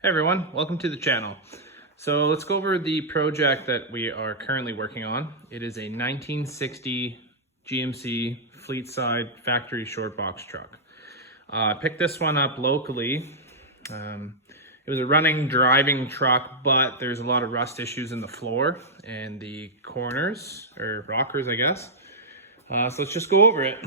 Hey everyone, welcome to the channel. So let's go over the project that we are currently working on. It is a 1960 GMC fleet side factory short box truck. I picked this one up locally. It was a running, driving truck, but there's a lot of rust issues in the floor and the corners, or rockers, I guess. So let's just go over it.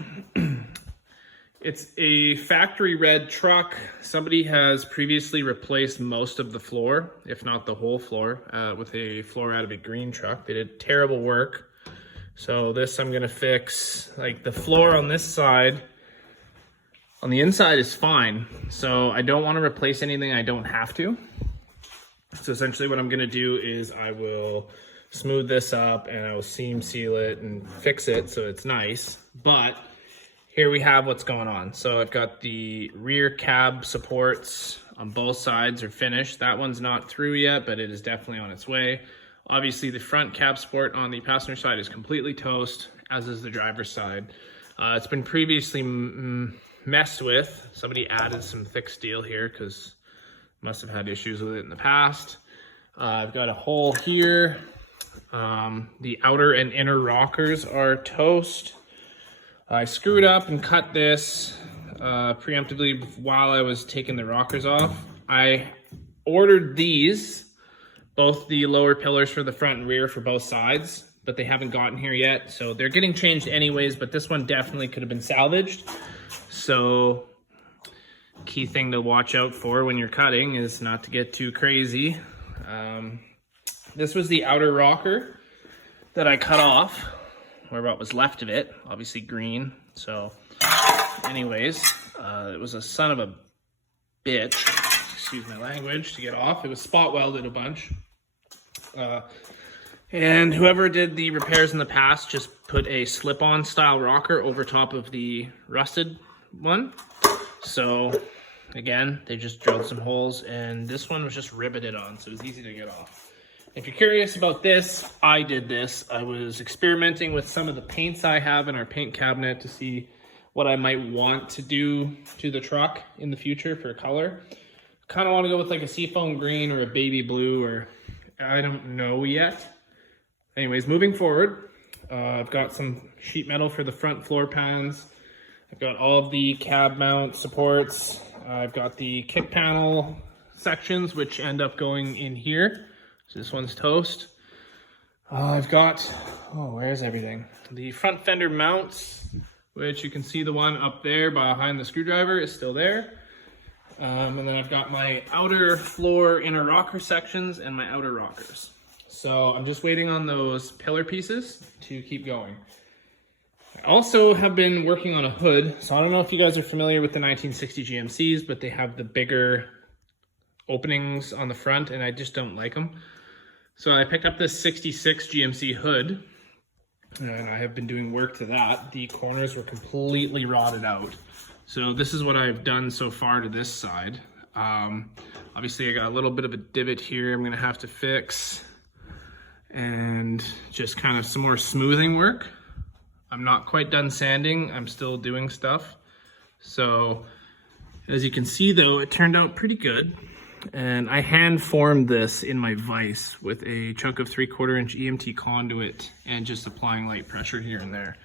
It's a factory red truck. Somebody has previously replaced most of the floor, if not the whole floor, with a floor out of a green truck. They did terrible work. So this I'm gonna fix. Like the floor on this side, on the inside is fine. So I don't wanna replace anything I don't have to. So essentially what I'm gonna do is I will smooth this up and I will seam seal it and fix it so it's nice. But here we have what's going on. So I've got the rear cab supports on both sides are finished. That one's not through yet, but it is definitely on its way. Obviously the front cab support on the passenger side is completely toast, as is the driver's side. It's been previously messed with. Somebody added some thick steel here because must have had issues with it in the past. I've got a hole here. The outer and inner rockers are toast. I screwed up and cut this preemptively while I was taking the rockers off. I ordered these, both the lower pillars for the front and rear for both sides, but they haven't gotten here yet. So they're getting changed anyways, but this one definitely could have been salvaged. So key thing to watch out for when you're cutting is not to get too crazy. This was the outer rocker that I cut off, or what was left of it, obviously green. So anyways, it was a son of a bitch, excuse my language, to get off. It was spot welded a bunch. And whoever did the repairs in the past just put a slip-on style rocker over top of the rusted one. So again, they just drilled some holes and this one was just riveted on, so it was easy to get off. If you're curious about this, I did this. I was experimenting with some of the paints I have in our paint cabinet to see what I might want to do to the truck in the future for color. Kind of want to go with like a seafoam green or a baby blue, or I don't know yet. Anyways, moving forward, I've got some sheet metal for the front floor pans. I've got all of the cab mount supports. I've got the kick panel sections, which end up going in here. So this one's toast. I've got, where's everything? The front fender mounts, which you can see the one up there behind the screwdriver is still there. And then I've got my outer floor inner rocker sections and my outer rockers. So I'm just waiting on those pillar pieces to keep going. I also have been working on a hood. So I don't know if you guys are familiar with the 1960 GMCs, but they have the bigger openings on the front and I just don't like them. So I picked up this 66 GMC hood and I have been doing work to that. The corners were completely rotted out. So this is what I've done so far to this side. Obviously I got a little bit of a divot here I'm gonna have to fix and just kind of some more smoothing work. I'm not quite done sanding, I'm still doing stuff. So as you can see though, it turned out pretty good. And I hand formed this in my vise with a chunk of 3/4 inch EMT conduit and just applying light pressure here and there.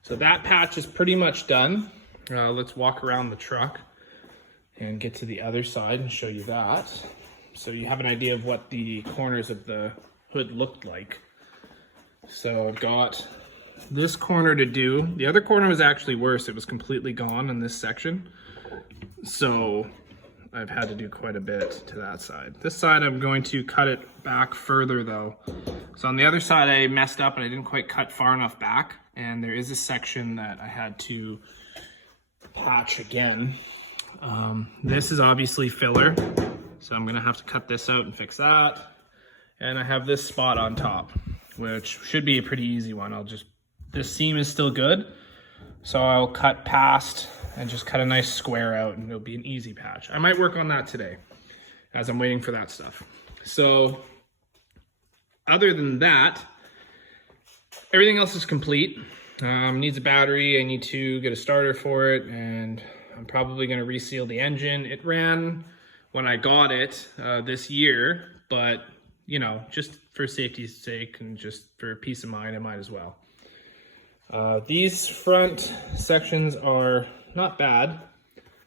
So that patch is pretty much done. Let's walk around the truck and get to the other side and show you that. So you have an idea of what the corners of the hood looked like. So I've got this corner to do. The other corner was actually worse. It was completely gone in this section. So I've had to do quite a bit to that side. This side I'm going to cut it back further though. So on the other side I messed up and I didn't quite cut far enough back, and there is a section that I had to patch again. This is obviously filler, so I'm gonna have to cut this out and fix that. And I have this spot on top, which should be a pretty easy one. This seam is still good, so I'll cut past and just cut a nice square out and it'll be an easy patch. I might work on that today as I'm waiting for that stuff. So other than that, everything else is complete. Needs a battery, I need to get a starter for it, and I'm probably gonna reseal the engine. It ran when I got it this year, but you know, just for safety's sake and just for peace of mind, I might as well. These front sections are not bad.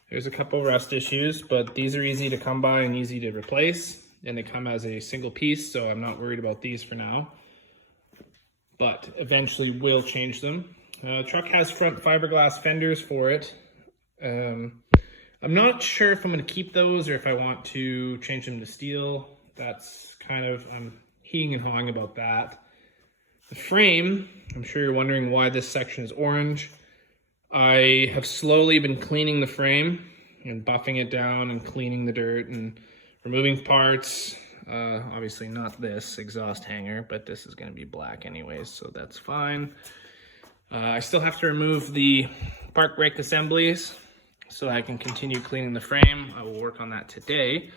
There's a couple rust issues, but these are easy to come by and easy to replace, and they come as a single piece, so I'm not worried about these for now. But eventually we'll change them. Truck has front fiberglass fenders for it. I'm not sure if I'm going to keep those or if I want to change them to steel. That's kind of, I'm heeing and hawing about that. The frame, I'm sure you're wondering why this section is orange. I have slowly been cleaning the frame and buffing it down and cleaning the dirt and removing parts. Obviously not this exhaust hanger, but this is going to be black anyways, so that's fine. I still have to remove the park brake assemblies so I can continue cleaning the frame. I will work on that today.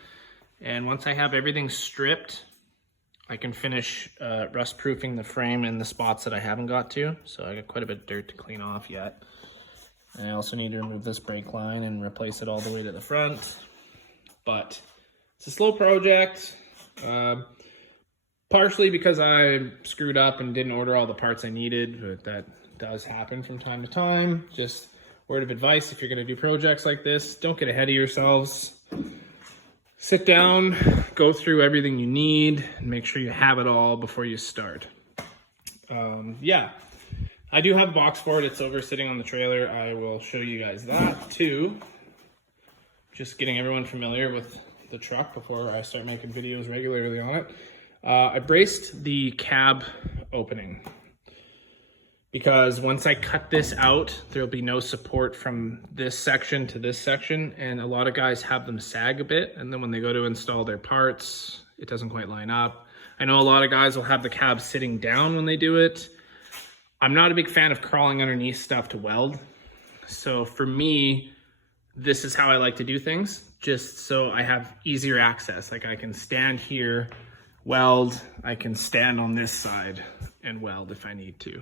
And once I have everything stripped, I can finish rust proofing the frame in the spots that I haven't got to. So I got quite a bit of dirt to clean off yet. And I also need to remove this brake line and replace it all the way to the front. But it's a slow project. Partially because I screwed up and didn't order all the parts I needed, but that does happen from time to time. Just word of advice, if you're gonna do projects like this, don't get ahead of yourselves. Sit down, go through everything you need, and make sure you have it all before you start. Yeah, I do have a box for it. It's over sitting on the trailer. I will show you guys that too. Just getting everyone familiar with the truck before I start making videos regularly on it. I braced the cab opening because once I cut this out, there'll be no support from this section to this section, and a lot of guys have them sag a bit, and then when they go to install their parts, it doesn't quite line up. I know a lot of guys will have the cab sitting down when they do it. I'm not a big fan of crawling underneath stuff to weld, so for me, this is how I like to do things, just so I have easier access. Like I can stand here, weld, I can stand on this side and weld if I need to.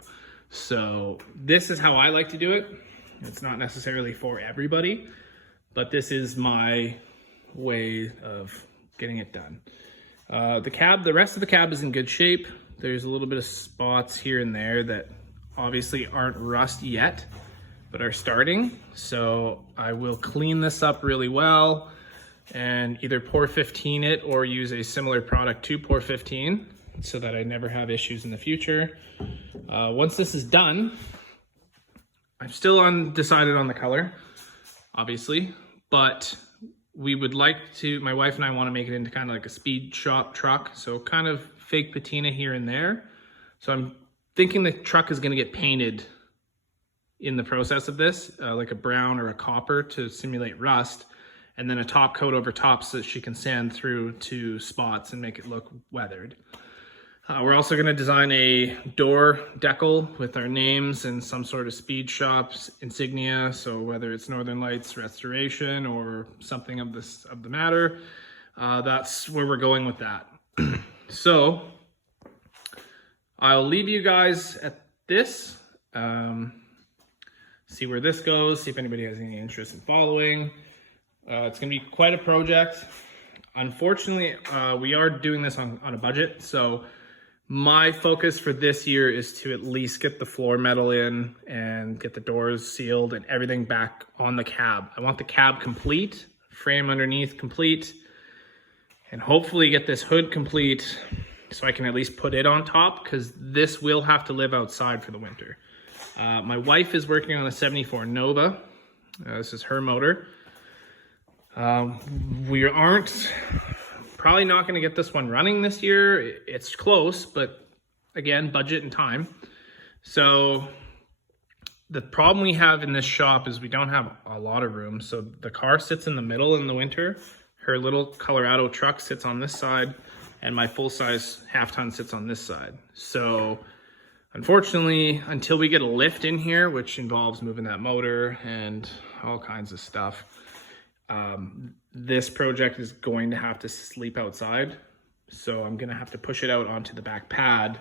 So this is how I like to do it. It's not necessarily for everybody, but this is my way of getting it done. The rest of the cab is in good shape. There's a little bit of spots here and there that obviously aren't rust yet, but are starting. So I will clean this up really well and either pour 15 it or use a similar product to pour 15 so that I never have issues in the future. Once this is done, I'm still undecided on the color, obviously, but we would like to, my wife and I want to make it into kind of like a speed shop truck. So kind of fake patina here and there. So I'm thinking the truck is going to get painted in the process of this, like a brown or a copper to simulate rust, and then a top coat over top so that she can sand through to spots and make it look weathered. We're also going to design a door decal with our names and some sort of speed shop's insignia. So whether it's Northern Lights Restoration or something of the matter, that's where we're going with that. So I'll leave you guys at this. See where this goes, see if anybody has any interest in following. It's gonna be quite a project. Unfortunately, we are doing this on a budget, so my focus for this year is to at least get the floor metal in and get the doors sealed and everything back on the cab. I want the cab complete, frame underneath complete, and hopefully get this hood complete so I can at least put it on top, because this will have to live outside for the winter. My wife is working on a 74 Nova. This is her motor. We aren't probably not going to get this one running this year. It's close, but again, budget and time. So the problem we have in this shop is we don't have a lot of room. So the car sits in the middle in the winter. Her little Colorado truck sits on this side, and my full-size half-ton sits on this side. So unfortunately, until we get a lift in here, which involves moving that motor and all kinds of stuff, this project is going to have to sleep outside. So I'm gonna have to push it out onto the back pad,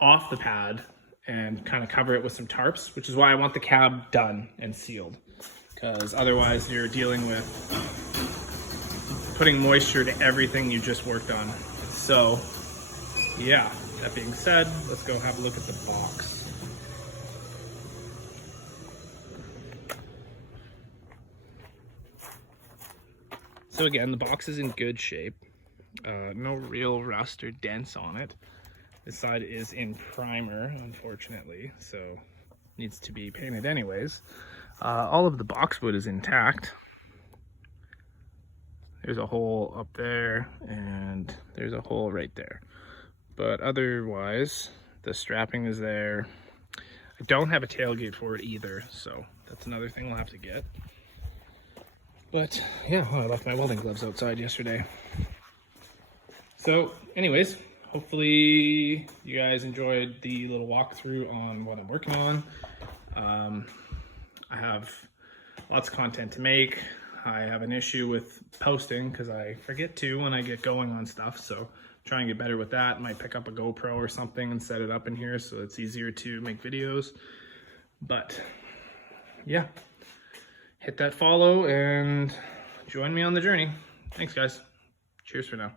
off the pad, and kind of cover it with some tarps, which is why I want the cab done and sealed, because otherwise you're dealing with putting moisture to everything you just worked on. So yeah, that being said, let's go have a look at the box. So again, the box is in good shape. No real rust or dents on it. This side is in primer, unfortunately, so needs to be painted anyways. All of the boxwood is intact. There's a hole up there and there's a hole right there. But otherwise, the strapping is there. I don't have a tailgate for it either, so that's another thing we'll have to get. But yeah, well, I left my welding gloves outside yesterday. So anyways, hopefully you guys enjoyed the little walkthrough on what I'm working on. I have lots of content to make. I have an issue with posting because I forget to when I get going on stuff. So try and get better with that. Might pick up a GoPro or something and set it up in here so it's easier to make videos. But yeah, hit that follow and join me on the journey. Thanks guys. Cheers for now.